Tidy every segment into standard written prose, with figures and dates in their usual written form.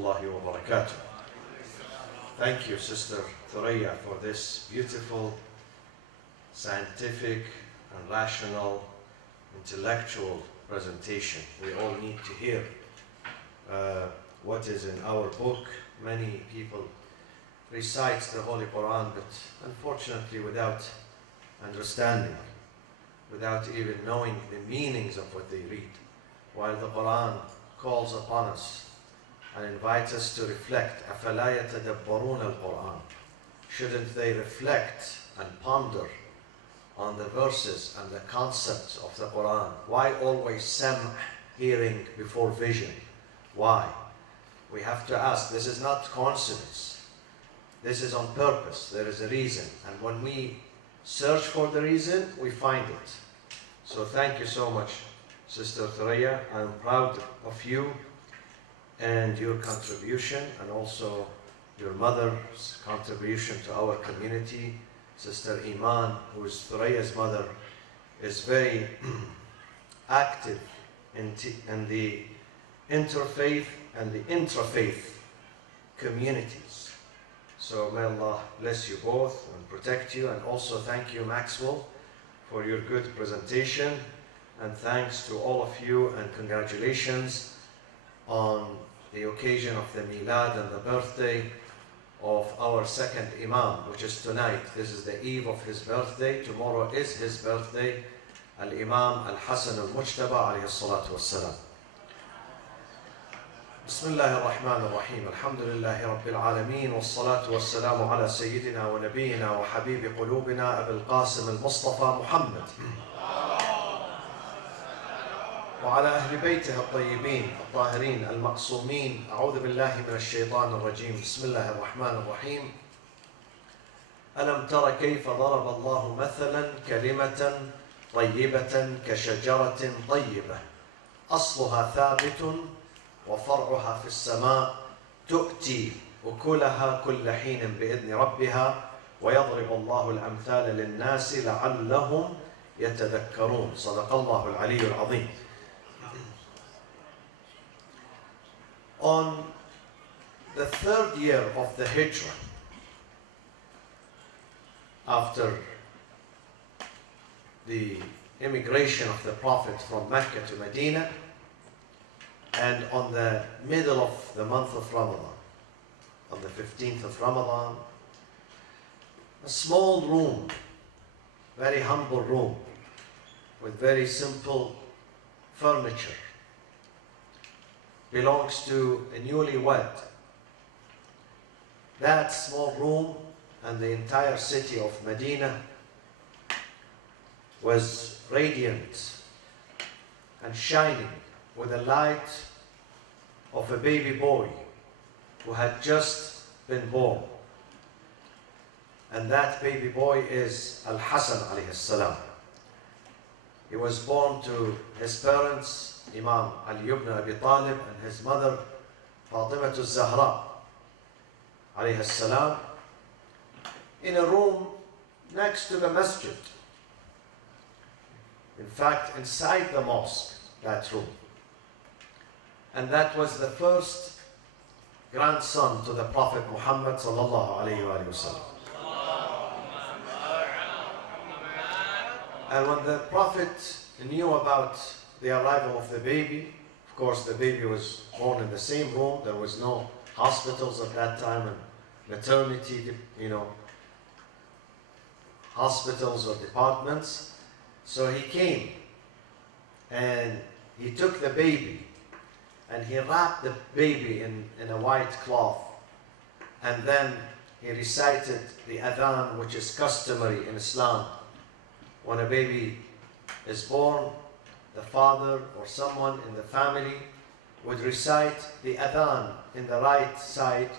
rahmatullahi wa barakatuh. Thank you, Sister Thuraya, for this beautiful, scientific, and rational, intellectual presentation. We all need to hear what is in our book. Many people recite the Holy Quran, but unfortunately without understanding, without even knowing the meanings of what they read. While the Quran calls upon us and invites us to reflect. أَفَلَا يَتَدَبَّرُونَ الْقُرْآنَ. Shouldn't they reflect and ponder on the verses and the concepts of the Quran? Why always sam', hearing before vision? Why? We have to ask. This is not coincidence. This is on purpose. There is a reason. And when we search for the reason, we find it. So thank you so much, Sister Thuraya. I'm proud of you and your contribution, and also your mother's contribution to our community. Sister Imam, who is Thuraya's mother, is very active in the interfaith and the intrafaith communities. So may Allah bless you both and protect you, and also thank you, Maxwell, for your good presentation, and thanks to all of you, and congratulations on the occasion of the Milad and the birthday of our second Imam, which is tonight. This is the eve of his birthday. Tomorrow is his birthday, Al-Imam Al-Hasan al-Mujtaba alayhi salatu wassalam. بسم الله الرحمن الرحيم الحمد لله رب العالمين والصلاة والسلام على سيدنا ونبينا وحبيب قلوبنا أبي القاسم المصطفى محمد وعلى أهل بيته الطيبين الطاهرين المعصومين. أعوذ بالله من الشيطان الرجيم. بسم الله الرحمن الرحيم. ألم تر كيف ضرب الله مثلا كلمة طيبة كشجرة طيبة أصلها ثابت وفرعها في السماء تؤتي أكلها كل حين بإذن ربها ويضرب الله الأمثال للناس لعلهم يتذكرون. صدق الله العلي العظيم. On the third year of the Hijrah, after the immigration of the Prophet from Mecca to Medina, and on the middle of the month of Ramadan, on the 15th of Ramadan, a small room, very humble room, with very simple furniture, belongs to a newlywed. That small room and the entire city of Medina was radiant and shining with the light of a baby boy who had just been born. And that baby boy is Al-Hasan alayhi salam. He was born to his parents, Imam Ali ibn Abi Talib, and his mother, Fatima al-Zahra alayhi salam, in a room next to the masjid. In fact, inside the mosque, that room. And that was the first grandson to the Prophet Muhammad sallallahu alayhi wa sallam. And when the Prophet knew about the arrival of the baby, of course the baby was born in the same room. There was no hospitals at that time, and maternity, hospitals or departments. So he came and he took the baby and he wrapped the baby in a white cloth, and then he recited the adhan, which is customary in Islam. When a baby is born, the father or someone in the family would recite the adhan in the right side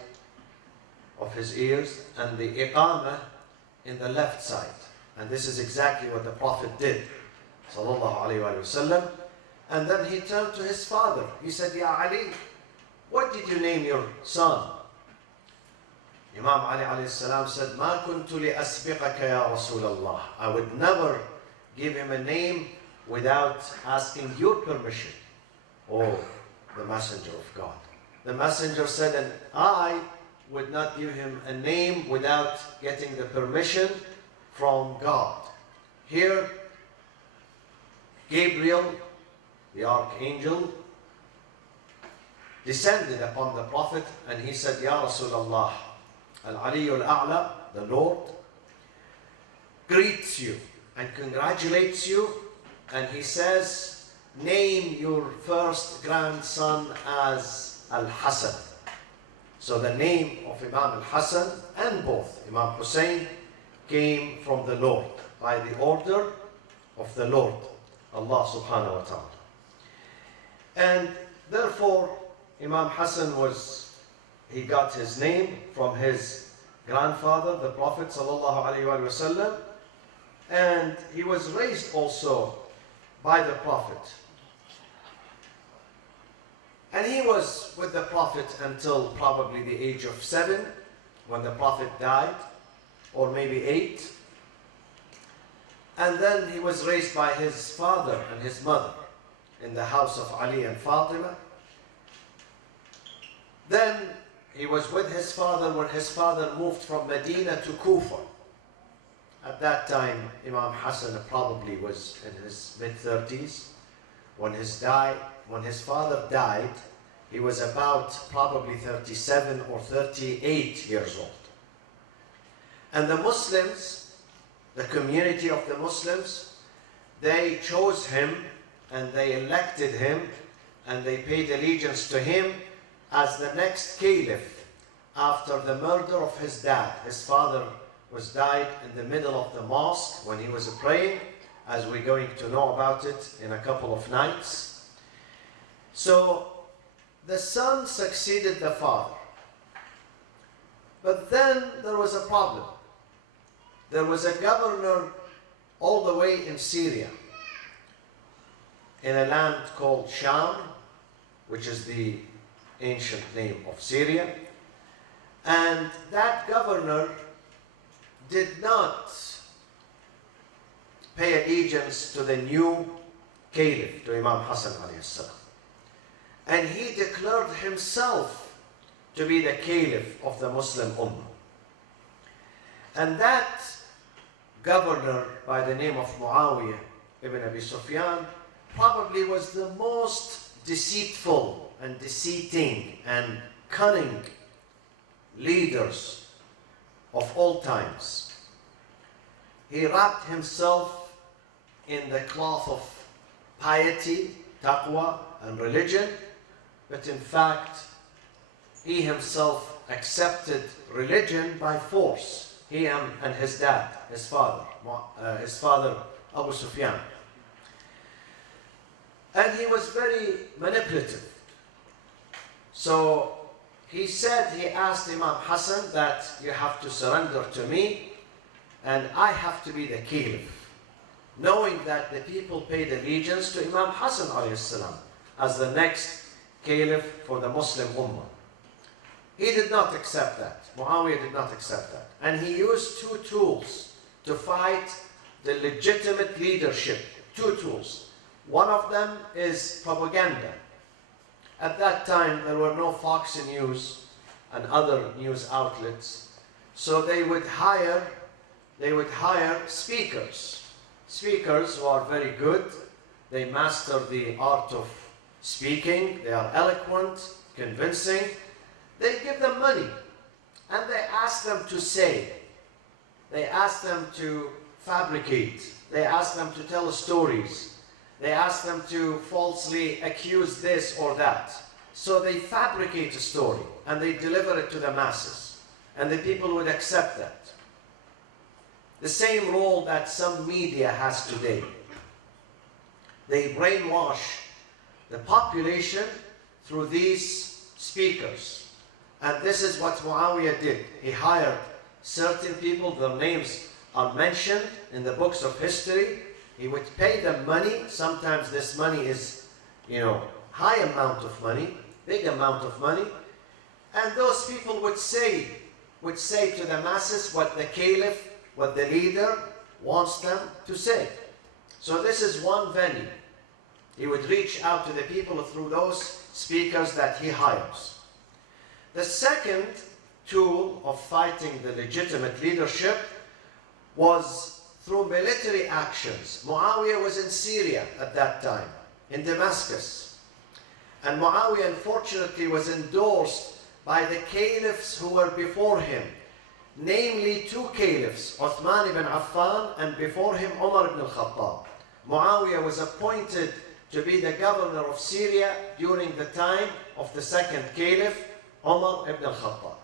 of his ears and the iqamah in the left side. And this is exactly what the Prophet did, sallallahu alayhi wa sallam. And then he turned to his father. He said, Ya Ali, what did you name your son? Imam Ali alayhi salam said, Ma kuntu li asbiqaka ya Rasulallah. I would never give him a name without asking your permission, oh, the Messenger of God. The messenger said, and I would not give him a name without getting the permission from God. Here, Gabriel, the archangel, descended upon the Prophet and he said, Ya Rasulullah, Al-Aliyu Al-A'la, the Lord, greets you and congratulates you, and he says, name your first grandson as Al-Hasan. So the name of Imam Al-Hasan and both Imam Hussein came from the Lord, by the order of the Lord, Allah subhanahu wa ta'ala. And therefore, Imam Hassan he got his name from his grandfather, the Prophet sallallahu alaihi wasallam, and he was raised also by the Prophet. And he was with the Prophet until probably the age of 7, when the Prophet died, or maybe 8. And then he was raised by his father and his mother in the house of Ali and Fatima. Then he was with his father when his father moved from Medina to Kufa. At that time, Imam Hassan probably was in his mid-30s. When his father died, he was about probably 37 or 38 years old. And the Muslims, the community of the Muslims, they chose him and they elected him and they paid allegiance to him as the next caliph after the murder of his dad. His father was died in the middle of the mosque when he was praying, as we're going to know about it in a couple of nights. So the son succeeded the father. But then there was a problem. There was a governor all the way in Syria, in a land called Sham, which is the ancient name of Syria. And that governor did not pay allegiance to the new caliph, to Imam Hassan alayhi salam. And he declared himself to be the caliph of the Muslim Ummah. And that governor by the name of Muawiyah ibn Abi Sufyan probably was the most deceitful and deceiving and cunning leaders of all times. He wrapped himself in the cloth of piety, taqwa, and religion, but in fact, he himself accepted religion by force. He and his dad, his father Abu Sufyan. And he was very manipulative. So he asked Imam Hassan that you have to surrender to me and I have to be the caliph, knowing that the people paid allegiance to Imam Hassan alayhi salam as the next caliph for the Muslim Ummah. He did not accept that. Muawiyah did not accept that. And he used two tools to fight the legitimate leadership. Two tools. One of them is propaganda. At that time, there were no Fox News and other news outlets. So they would hire speakers. Speakers who are very good. They master the art of speaking. They are eloquent, convincing. They give them money and they ask them to say. They ask them to fabricate. They ask them to tell stories. They ask them to falsely accuse this or that. So they fabricate a story and they deliver it to the masses. And the people would accept that. The same role that some media has today. They brainwash the population through these speakers. And this is what Muawiyah did. He hired certain people, their names are mentioned in the books of history. He would pay them money. Sometimes this money is, high amount of money, big amount of money. And those people would say to the masses what the caliph, what the leader wants them to say. So this is one venue. He would reach out to the people through those speakers that he hires. The second tool of fighting the legitimate leadership was through military actions. Muawiyah was in Syria at that time, in Damascus. And Muawiyah, unfortunately, was endorsed by the caliphs who were before him, namely two caliphs, Uthman ibn Affan and before him Umar ibn al-Khattab. Muawiyah was appointed to be the governor of Syria during the time of the second caliph, Umar ibn al-Khattab.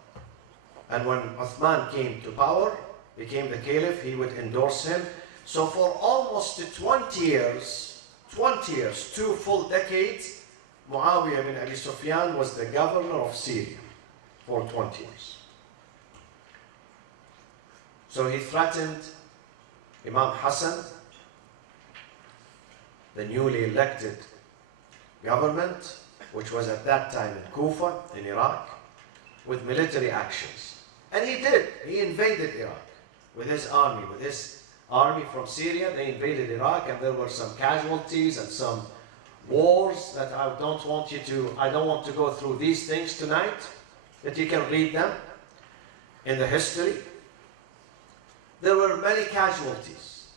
And when Uthman came to power, became the caliph, he would endorse him. So for almost 20 years, 2 full decades, Muawiyah bin Abi Sufyan was the governor of Syria for 20 years. So he threatened Imam Hasan, the newly elected government, which was at that time in Kufa, in Iraq, with military actions. And he did. He invaded Iraq with his army. With his army from Syria, they invaded Iraq, and there were some casualties and some wars that I don't want to go through these things tonight, that you can read them in the history. There were many casualties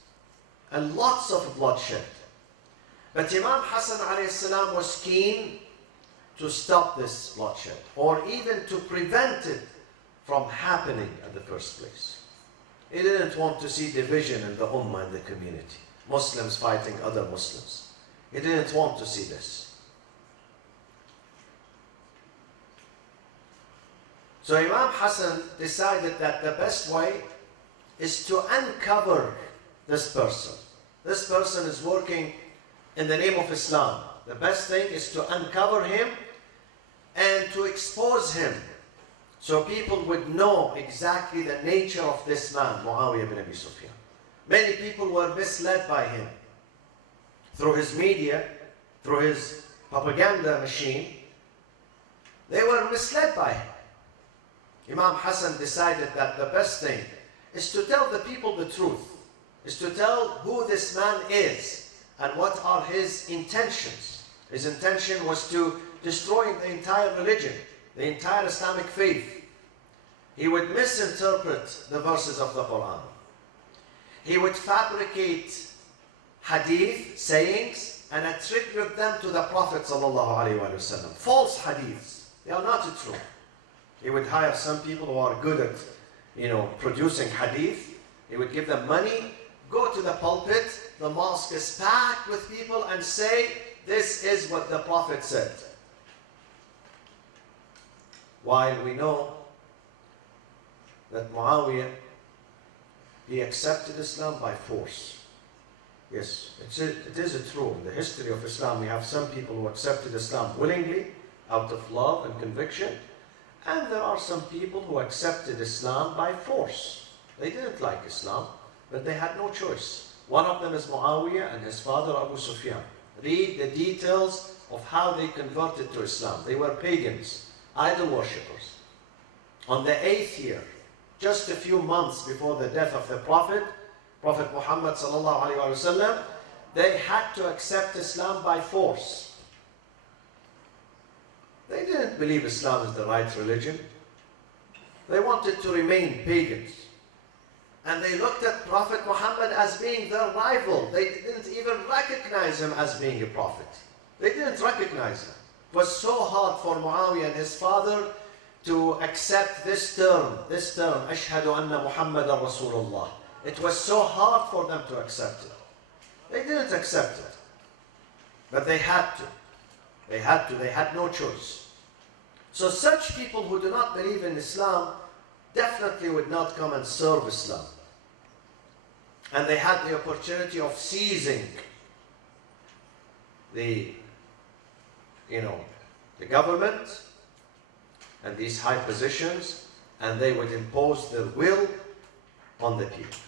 and lots of bloodshed. But Imam Hasan alayhi salam was keen to stop this bloodshed, or even to prevent it from happening in the first place. He didn't want to see division in the ummah, in the community. Muslims fighting other Muslims. He didn't want to see this. So Imam Hasan decided that the best way is to uncover this person. This person is working in the name of Islam. The best thing is to uncover him and to expose him, so people would know exactly the nature of this man, Muawiyah bin Abi Sufyan. Many people were misled by him through his media, through his propaganda machine. They were misled by him. Imam Hasan decided that the best thing is to tell the people the truth, is to tell who this man is and what are his intentions. His intention was to destroy the entire religion, the entire Islamic faith. He would misinterpret the verses of the Quran. He would fabricate hadith, sayings, and attribute them to the Prophet ﷺ. False hadiths. They are not true. He would hire some people who are good at producing hadith. He would give them money, go to the pulpit, the mosque is packed with people, and say, this is what the Prophet said. While we know that Muawiyah, he accepted Islam by force. Yes, it is true. In the history of Islam, we have some people who accepted Islam willingly, out of love and conviction, and there are some people who accepted Islam by force. They didn't like Islam, but they had no choice. One of them is Muawiyah and his father Abu Sufyan. Read the details of how they converted to Islam. They were pagans, idol worshippers. On the 8th year, just a few months before the death of the Prophet Muhammad sallallahu alaihi wasallam, they had to accept Islam by force. They didn't believe Islam is the right religion. They wanted to remain pagans. And they looked at Prophet Muhammad as being their rival. They didn't even recognize him as being a prophet. They didn't recognize him. It was so hard for Muawiyah and his father to accept this term, Ashhadu anna Muhammadan Rasulullah. It was so hard for them to accept it. They didn't accept it. But they had to. They had no choice. So such people who do not believe in Islam definitely would not come and serve Islam. And they had the opportunity of seizing the government and these high positions, and they would impose their will on the people.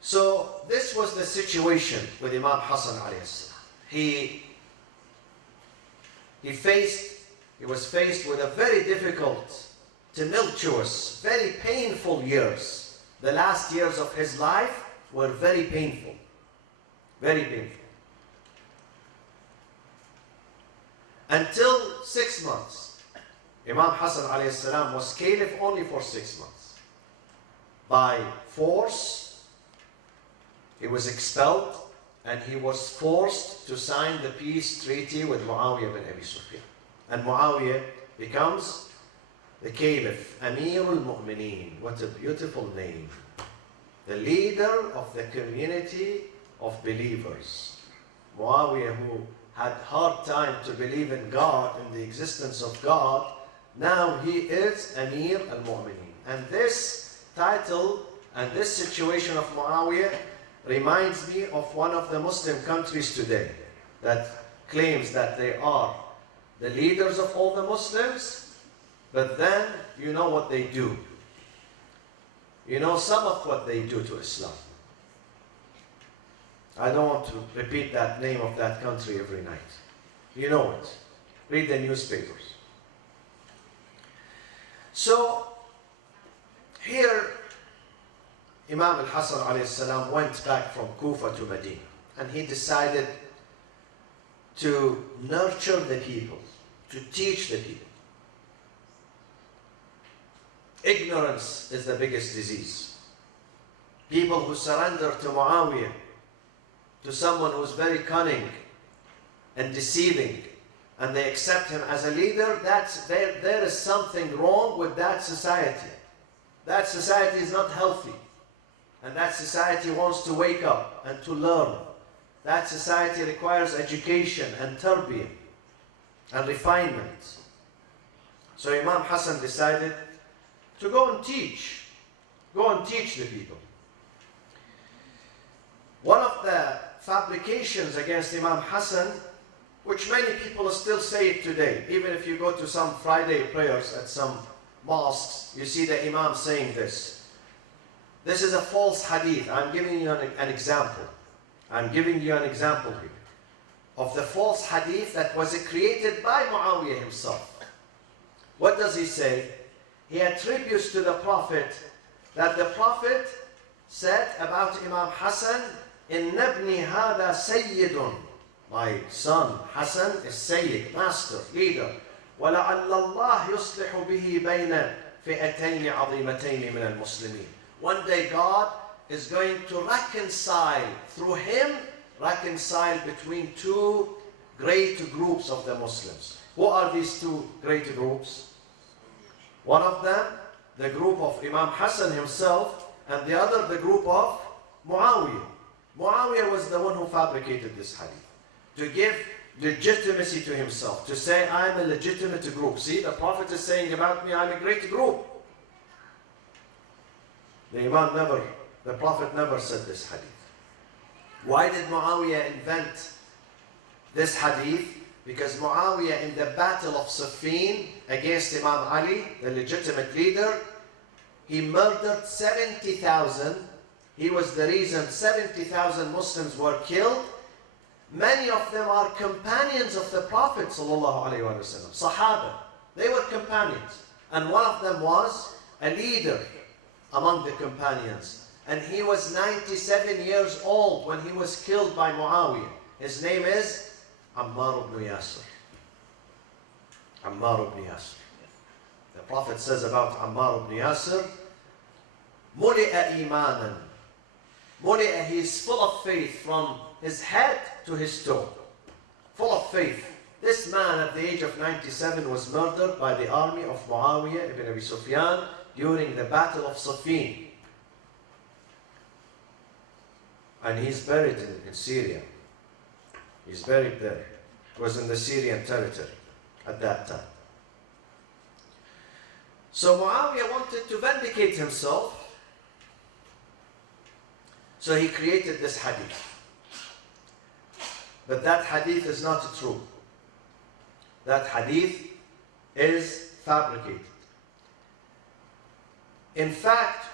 So this was the situation with Imam Hasan alayhi salam. He was faced with a very difficult, tumultuous, very painful years. The last years of his life were very painful. Very painful. until 6 months. Imam Hasan alayhi salam was caliph only for 6 months. By force, he was expelled and he was forced to sign the peace treaty with Muawiyah bin Abi Sufyan. And Muawiyah becomes the caliph, Amirul Mu'mineen. What a beautiful name. The leader of the community of believers. Muawiyah, who had hard time to believe in God, in the existence of God, now he is Amir al-Mu'mineen. And this title and this situation of Muawiyah reminds me of one of the Muslim countries today that claims that they are the leaders of all the Muslims, but then you know what they do. You know some of what they do to Islam. I don't want to repeat that name of that country every night. You know it. Read the newspapers. So, here Imam al-Hasan alayhi salam went back from Kufa to Medina, and he decided to nurture the people, to teach the people. Ignorance is the biggest disease. People who surrender to Muawiyah, to someone who's very cunning and deceiving, and they accept him as a leader, there is something wrong with that society. That society is not healthy. And that society wants to wake up and to learn. That society requires education and tarbiyah and refinement. So Imam Hasan decided to go and teach the people. One of the fabrications against Imam Hasan, which many people still say it today, even if you go to some Friday prayers at some mosques, you see the Imam saying this. This is a false hadith. I'm giving you an example. I'm giving you an example here of the false hadith that was created by Muawiyah himself. What does he say? He attributes to the Prophet that the Prophet said about Imam Hasan, "Inna ibni hada sayyidun." My son Hasan is Sayyid, master, leader. وَلَعَلَّ اللَّهِ يُصْلِحُ بِهِ بَيْنَ فِئَتَيْنِ عَظِيمَتَيْنِ مِنَ الْمُسْلِمِينَ. One day God is going to reconcile, through him, reconcile between two great groups of the Muslims. Who are these two great groups? One of them, the group of Imam Hasan himself, and the other, the group of Muawiyah. Muawiyah was the one who fabricated this hadith, to give legitimacy to himself, to say, I'm a legitimate group. See, the Prophet is saying about me, I'm a great group. The Prophet never said this hadith. Why did Muawiyah invent this hadith? Because Muawiyah, in the battle of Siffin against Imam Ali, the legitimate leader, he murdered 70,000. He was the reason 70,000 Muslims were killed. Many of them are companions of the Prophet ﷺ, Sahaba. They were companions. And one of them was a leader among the companions. And he was 97 years old when he was killed by Muawiyah. His name is Ammar ibn Yasir. Ammar ibn Yasir. The Prophet says about Ammar ibn Yasir, Muli'a imanan. Muli'a, he is full of faith from his head to his toe. Full of faith. This man at the age of 97 was murdered by the army of Muawiyah ibn Abi Sufyan during the battle of Siffin. And he's buried in Syria. He's buried there. It was in the Syrian territory at that time. So Muawiyah wanted to vindicate himself. So he created this hadith. But that hadith is not true. That hadith is fabricated. In fact,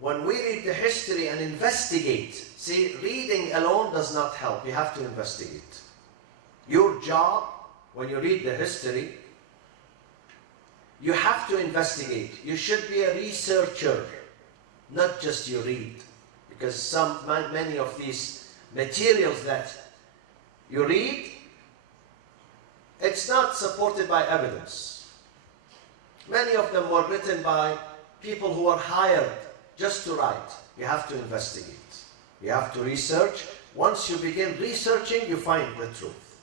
when we read the history and investigate, see, reading alone does not help. You have to investigate. Your job, when you read the history, you have to investigate. You should be a researcher, not just you read. Because many of these materials that you read, It's not supported by evidence. Many of them were written by people who are hired just to write. You have to investigate. You have to research. Once you begin researching, you find the truth.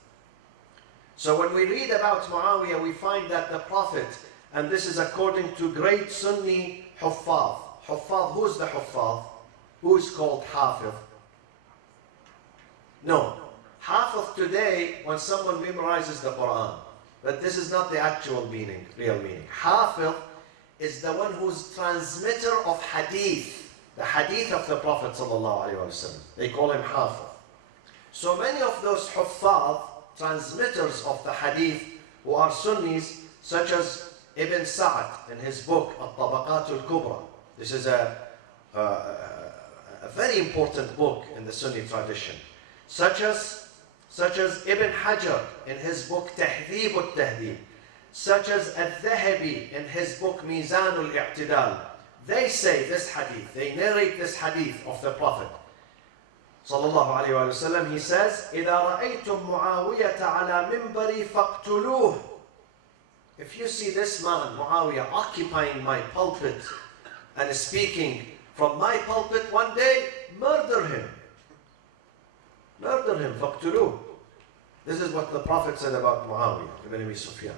So when we read about Muawiyah, we find that the Prophet, and this is according to great Sunni Huffaz. Huffaz, who's the Huffaz? Who is called Hafiz? No. Hafiz today, when someone memorizes the Quran, but this is not the actual meaning, real meaning. Hafiz is the one who's transmitter of Hadith, the Hadith of the Prophet ﷺ. They call him Hafiz. So many of those Huffaz, transmitters of the Hadith, who are Sunnis, such as Ibn Sa'd in his book, Al-Tabaqat al-Kubra. This is a very important book in the Sunni tradition. Such as Ibn Hajar in his book Tahdhib al-Tahdhib, such as Al-Dhahabi in his book Mizan al-I'tidal. They say this hadith, they narrate this hadith of the Prophet sallallahu alayhi wa sallam. He says, إِذَا رَأَيْتُمْ مُعَاوِيَةَ عَلَى مِنْبَرِ فَاقْتُلُوهُ. If you see this man, Muawiyah, occupying my pulpit and speaking from my pulpit one day, murder him. Murder him, فَاقْتُلُوهُ. This is what the Prophet said about Muawiyah ibn Abi Sufyan.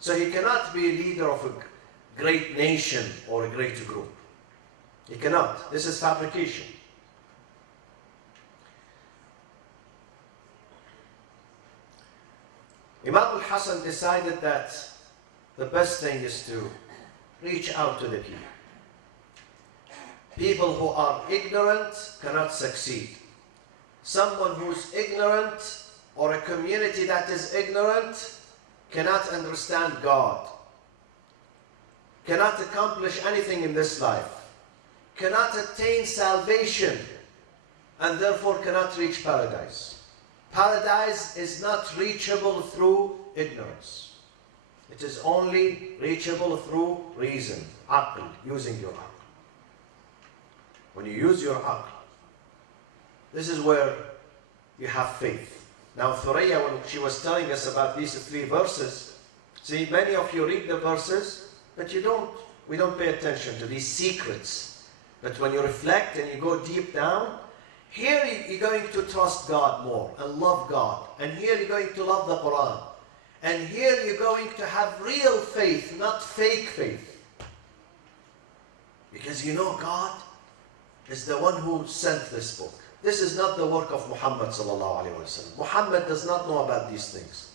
So he cannot be a leader of a great nation or a great group. He cannot. This is fabrication. Imam al-Hasan decided that the best thing is to reach out to the people. People who are ignorant cannot succeed. Someone who's ignorant or a community that is ignorant cannot understand God, cannot accomplish anything in this life, cannot attain salvation, and therefore cannot reach paradise. Paradise is not reachable through ignorance. It is only reachable through reason, aql, using your aql. When you use your aql, this is where you have faith. Now Thuraya, when she was telling us about these 3 verses, see, many of you read the verses, but we don't pay attention to these secrets. But when you reflect and you go deep down, here you're going to trust God more and love God. And here you're going to love the Quran. And here you're going to have real faith, not fake faith. Because you know God is the one who sent this book. This is not the work of Muhammad sallallahu alaihi wasallam. Muhammad does not know about these things.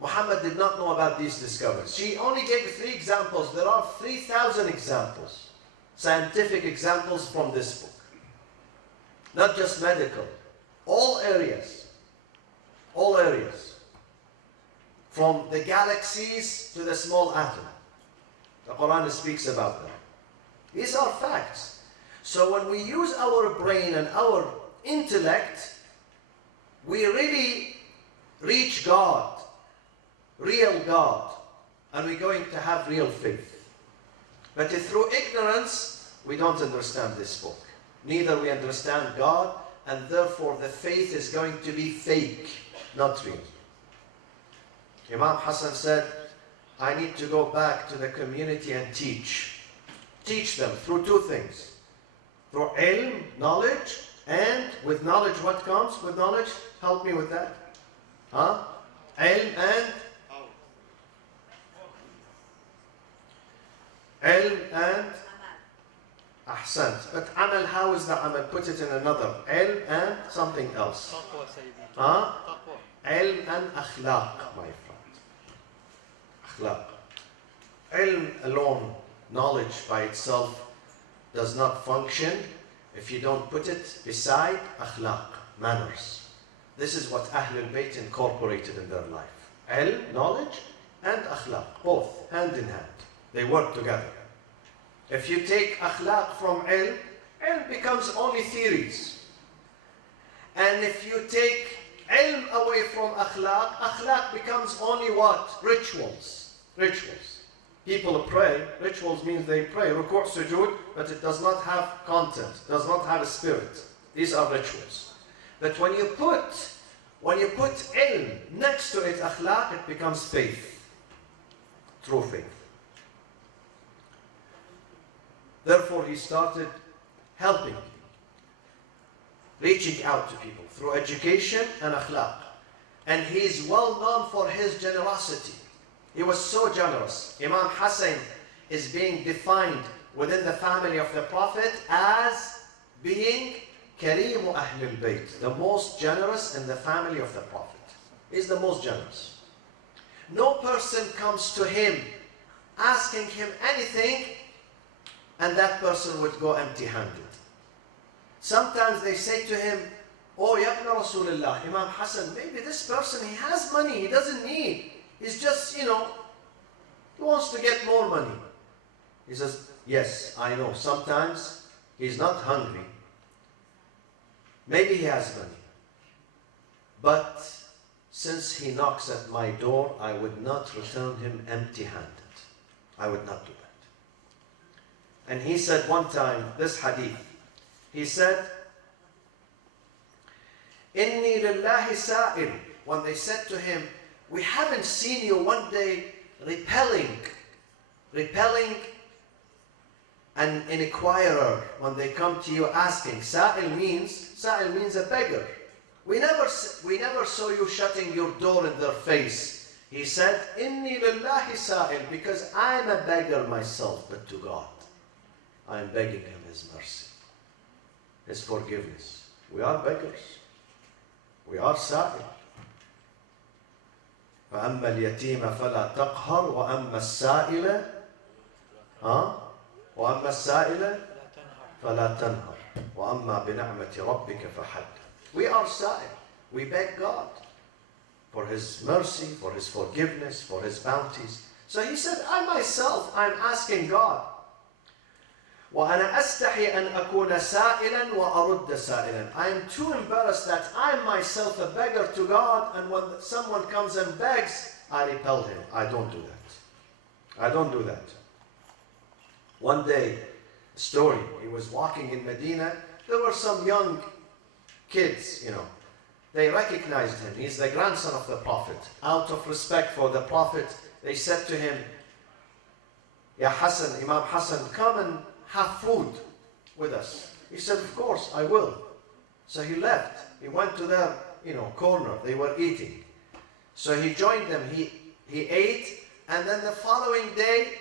Muhammad did not know about these discoveries. She only gave 3 examples. There are 3,000 examples, scientific examples from this book. Not just medical, all areas. All areas. From the galaxies to the small atom. The Quran speaks about them. These are facts. So when we use our brain and our intellect, we really reach God, real God, and we're going to have real faith. But if through ignorance, we don't understand this book. Neither we understand God, and therefore the faith is going to be fake, not real. Imam Hasan said, I need to go back to the community and teach. Teach them through 2 things. Through ilm, knowledge, and with knowledge, what comes with knowledge? Help me with that. Huh? Ilm and ahsant. But amal, how is the amal? Put it in another. Ilm and something else. Huh? Ilm and akhlaq, my friend. Akhlaq. Ilm alone, knowledge by itself, does not function if you don't put it beside akhlaq, manners. This is what Ahlul Bayt incorporated in their life. Ilm, knowledge, and akhlaq, both hand in hand. They work together. If you take akhlaq from ilm, ilm becomes only theories. And if you take ilm away from akhlaq, akhlaq becomes only what? Rituals. Rituals. People pray, rituals means they pray, ruku', sujood, but it does not have content, does not have a spirit. These are rituals. But when you put When you put ilm next to it, akhlaq, it becomes faith, true faith. Therefore, he started helping, reaching out to people through education and akhlaq. And he is well known for his generosity. He was so generous. Imam Hasan is being defined within the family of the Prophet as being Kareem Ahlul Bayt, the most generous in the family of the Prophet. He's the most generous. No person comes to him asking him anything and that person would go empty-handed. Sometimes they say to him, "Oh, Ya Ibn Rasulullah, Imam Hasan, maybe this person, he has money, he doesn't need. He's just, he wants to get more money." He says, "Yes, I know. Sometimes he's not hungry. Maybe he has money. But since he knocks at my door, I would not return him empty-handed. I would not do that." And he said one time, this hadith, he said, "Inni lillahi sa'il." When they said to him, "We haven't seen you one day repelling an inquirer when they come to you asking." Sa'il means a beggar. We never saw you shutting your door in their face. He said, "Inni lillahi sa'il," because I'm a beggar myself, but to God, I'm begging him his mercy, his forgiveness. We are beggars. We are sa'il. فَأَمَّا الْيَتِيمَ فَلَا تَقْهَرْ وَأَمَّا السَّائِلَ وَأَمَّا السَّائِلَ فَلَا تَنْهَرْ وَأَمَّا بِنَعْمَةِ رَبِّكَ فَحَدِّثْ. We are sa'il. We beg God for His mercy, for His forgiveness, for His bounties. So he said, I myself, I'm asking God. وَأَنَا أَسْتَحِي أَنْ أَكُونَ سَائِلًا وَأَرُدَّ سَائِلًا. I am too embarrassed that I'm myself a beggar to God, and when someone comes and begs, I repel him. I don't do that. I don't do that. One day, a story, he was walking in Medina. There were some young kids, They recognized him. He's the grandson of the Prophet. Out of respect for the Prophet, they said to him, "Ya Hasan, Imam Hasan, come and have food with us." He said, "Of course, I will." So he left. He went to their, corner. They were eating. So he joined them. He ate, and then the following day,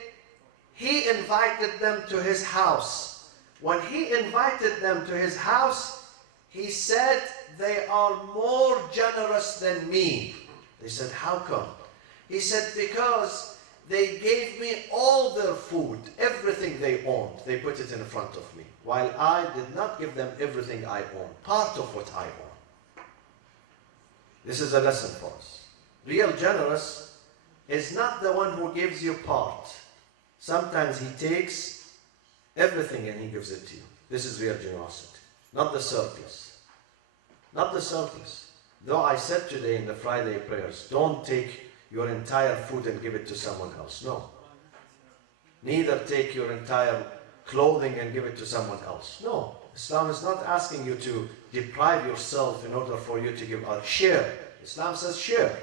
he invited them to his house. When he invited them to his house, he said, "They are more generous than me." They said, "How come?" He said, "Because they gave me all their food, everything they owned. They put it in front of me, while I did not give them everything I own, part of what I own." This is a lesson for us. Real generous is not the one who gives you part. Sometimes he takes everything and he gives it to you. This is real generosity, not the surplus. Not the surplus. Though I said today in the Friday prayers, don't take your entire food and give it to someone else. No. Neither take your entire clothing and give it to someone else. No. Islam is not asking you to deprive yourself in order for you to give out. Share. Islam says share.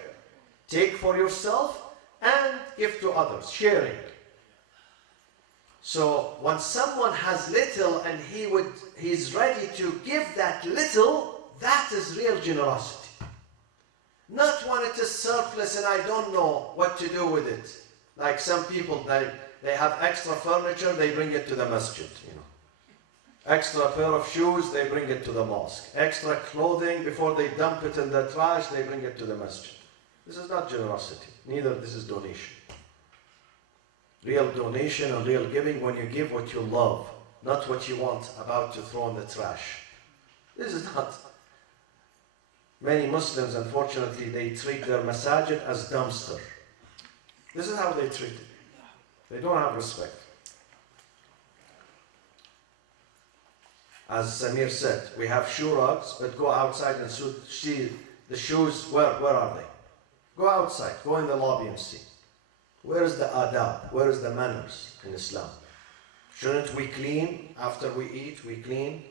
Take for yourself and give to others. Sharing. So when someone has little and he's ready to give that little, that is real generosity. Not when it is surplus and I don't know what to do with it. Like some people, they have extra furniture, they bring it to the masjid. Extra pair of shoes, they bring it to the mosque. Extra clothing, before they dump it in the trash, they bring it to the masjid. This is not generosity. Neither this is donation. Real donation and real giving when you give what you love, not what you want about to throw in the trash. This is not. Many Muslims, unfortunately, they treat their masajid as dumpster. This is how they treat it. They don't have respect. As Samir said, we have shoe rugs, but go outside and see the shoes. Where are they? Go outside. Go in the lobby and see. Where is the adab? Where is the manners in Islam? Shouldn't we clean after we eat? We clean.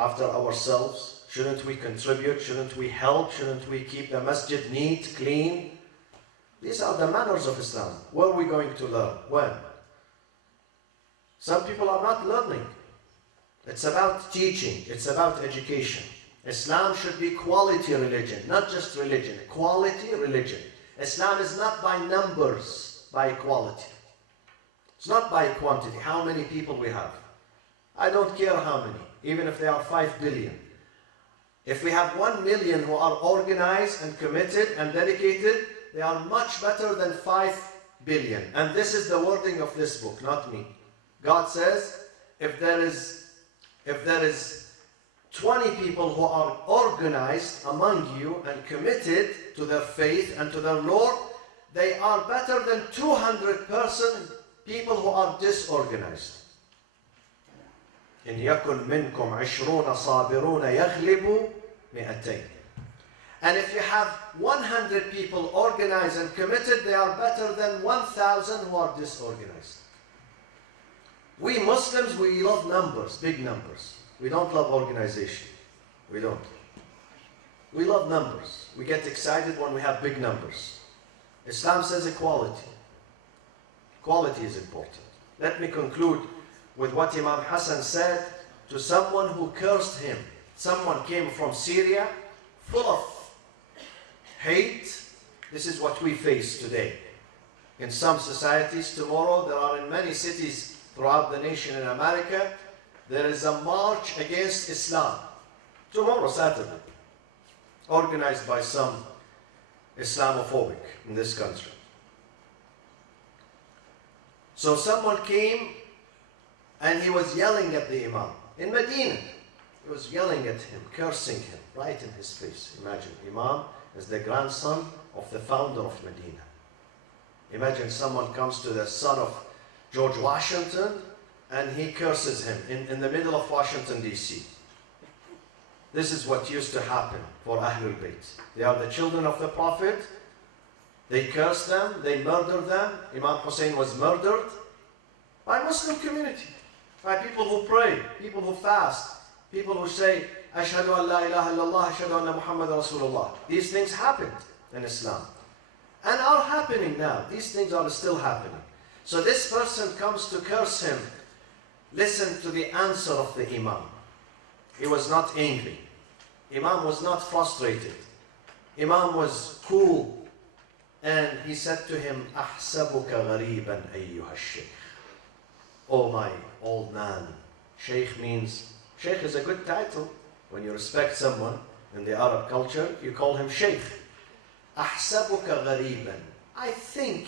after ourselves? Shouldn't we contribute? Shouldn't we help? Shouldn't we keep the masjid neat, clean? These are the manners of Islam. Where are we going to learn? When? Some people are not learning. It's about teaching. It's about education. Islam should be quality religion, not just religion. Quality religion. Islam is not by numbers, by quality. It's not by quantity, how many people we have. I don't care how many, even if they are 5 billion. If we have 1 million who are organized and committed and dedicated, they are much better than 5 billion. And this is the wording of this book, not me. God says, if there is 20 people who are organized among you and committed to their faith and to their Lord, they are better than 200 people who are disorganized. إن يكن منكم 20 صابرون يغلبوا 200. And if you have 100 people organized and committed, they are better than 1,000 who are disorganized. We Muslims, we love numbers, big numbers. We don't love organization. We don't. We love numbers. We get excited when we have big numbers. Islam says equality. Equality is important. Let me conclude with what Imam Hasan said to someone who cursed him. Someone came from Syria, full of hate. This is what we face today. In some societies, tomorrow, there are in many cities throughout the nation in America, there is a march against Islam. Tomorrow, Saturday, organized by some Islamophobic in this country. So someone came and he was yelling at the Imam in Medina. He was yelling at him, cursing him right in his face. Imagine, Imam is the grandson of the founder of Medina. Imagine someone comes to the son of George Washington and he curses him in the middle of Washington, D.C. This is what used to happen for Ahlul Bayt. They are the children of the Prophet. They curse them, they murder them. Imam Hussein was murdered by Muslim community, by people who pray, people who fast, people who say, Ashhadu an la ilaha illallah, Ashhadu anna Muhammad Rasulullah. These things happened in Islam and are happening now. These things are still happening. So this person comes to curse him. Listen to the answer of the Imam. He was not angry. Imam was not frustrated. Imam was cool. And he said to him, أحسبك غريبا أيها الشيخ. Oh my old man. Sheikh means, Sheikh is a good title. When you respect someone in the Arab culture, you call him Sheikh. أحسبك غريبا. I think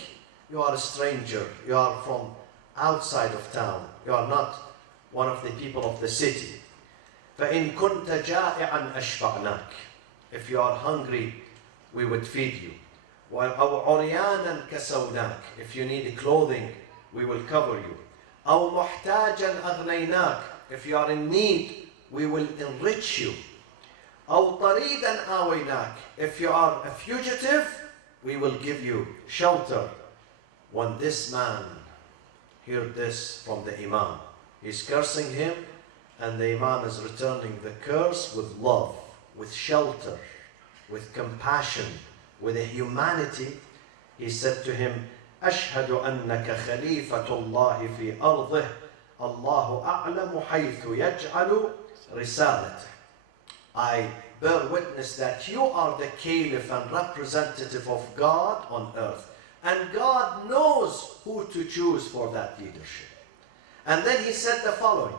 you are a stranger. You are from outside of town. You are not one of the people of the city. فإن كنت جائعا أشبعناك. If you are hungry, we would feed you. أو عريانا كسوناك. If you need clothing, we will cover you. أو محتاجا أغنيناك. If you are in need, we will enrich you. أو طريدا آويناك. If you are a fugitive, we will give you shelter. When this man heard this from the Imam, he's cursing him, and the Imam is returning the curse with love, with shelter, with compassion, with a humanity. He said to him, أشهد أنك خليفة الله في أرضه الله أعلم حيث يجعل رسالته. I bear witness that you are the caliph and representative of God on earth. And God knows who to choose for that leadership. And then he said the following.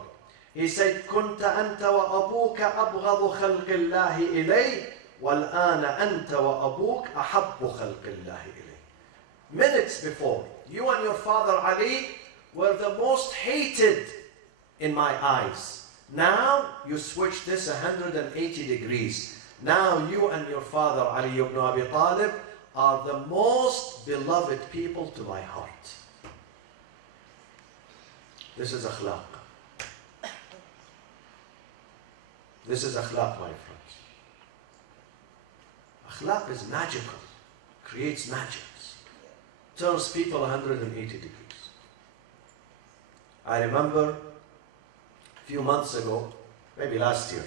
He said, كنت أنت وأبوك أبغض خلق الله إلي والآن أنت وأبوك أحب خلق الله إلي. Minutes before, you and your father Ali were the most hated in my eyes. Now you switch this 180 degrees. Now you and your father Ali ibn Abi Talib are the most beloved people to my heart. This is akhlaq. This is akhlaq, my friends. Akhlaq is magical, creates magics, turns people 180 degrees. I remember a few months ago, maybe last year.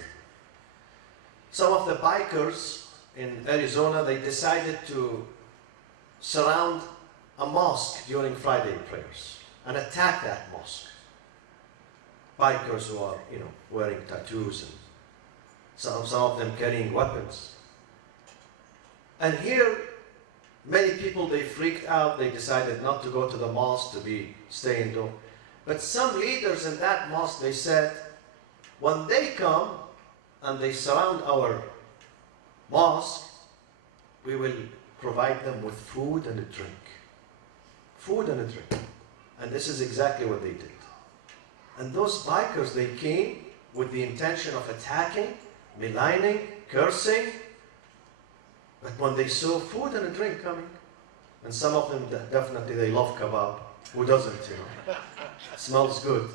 Some of the bikers in Arizona, they decided to surround a mosque during Friday prayers and attack that mosque. Bikers who are, wearing tattoos and some of them carrying weapons. And here, many people, they freaked out. They decided not to go to the mosque, to stay indoors. But some leaders in that mosque, they said, when they come and they surround our mosque, we will provide them with food and a drink. Food and a drink. And this is exactly what they did. And those bikers, they came with the intention of attacking, maligning, cursing. But when they saw food and a drink coming, and some of them definitely they love kebab. Who doesn't, It smells good.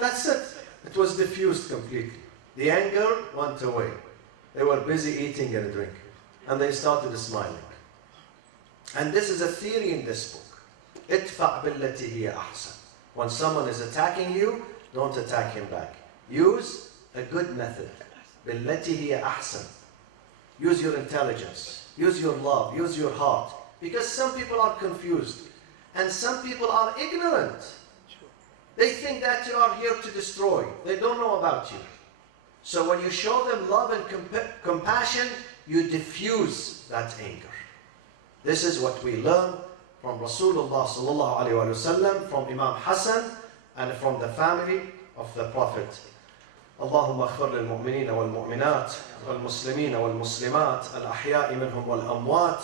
That's it. It was diffused completely. The anger went away. They were busy eating and drinking. And they started smiling. And this is a theory in this book. ادفع بالتي هي أحسن. When someone is attacking you, don't attack him back. Use a good method. بالتي هي أحسن. Use your intelligence. Use your love. Use your heart. Because some people are confused. And some people are ignorant. They think that you are here to destroy. They don't know about you. So when you show them love and compassion, you diffuse that anger. This is what we learn from Rasulullah sallallahu alaihi wasallam, from Imam Hasan, and from the family of the Prophet. اللهم اغفر للمؤمنين والمؤمنات والمسلمين والمسلمات الأحياء منهم والأموات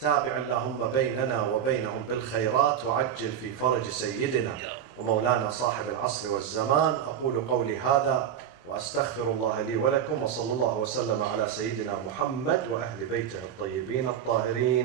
تابع اللهم بيننا وبينهم بالخيرات وعجل في فرج سيدنا ومولانا صاحب العصر والزمان. أقول قولي هذا وأستغفر الله لي ولكم وصلى الله وسلم على سيدنا محمد وأهل بيته الطيبين الطاهرين.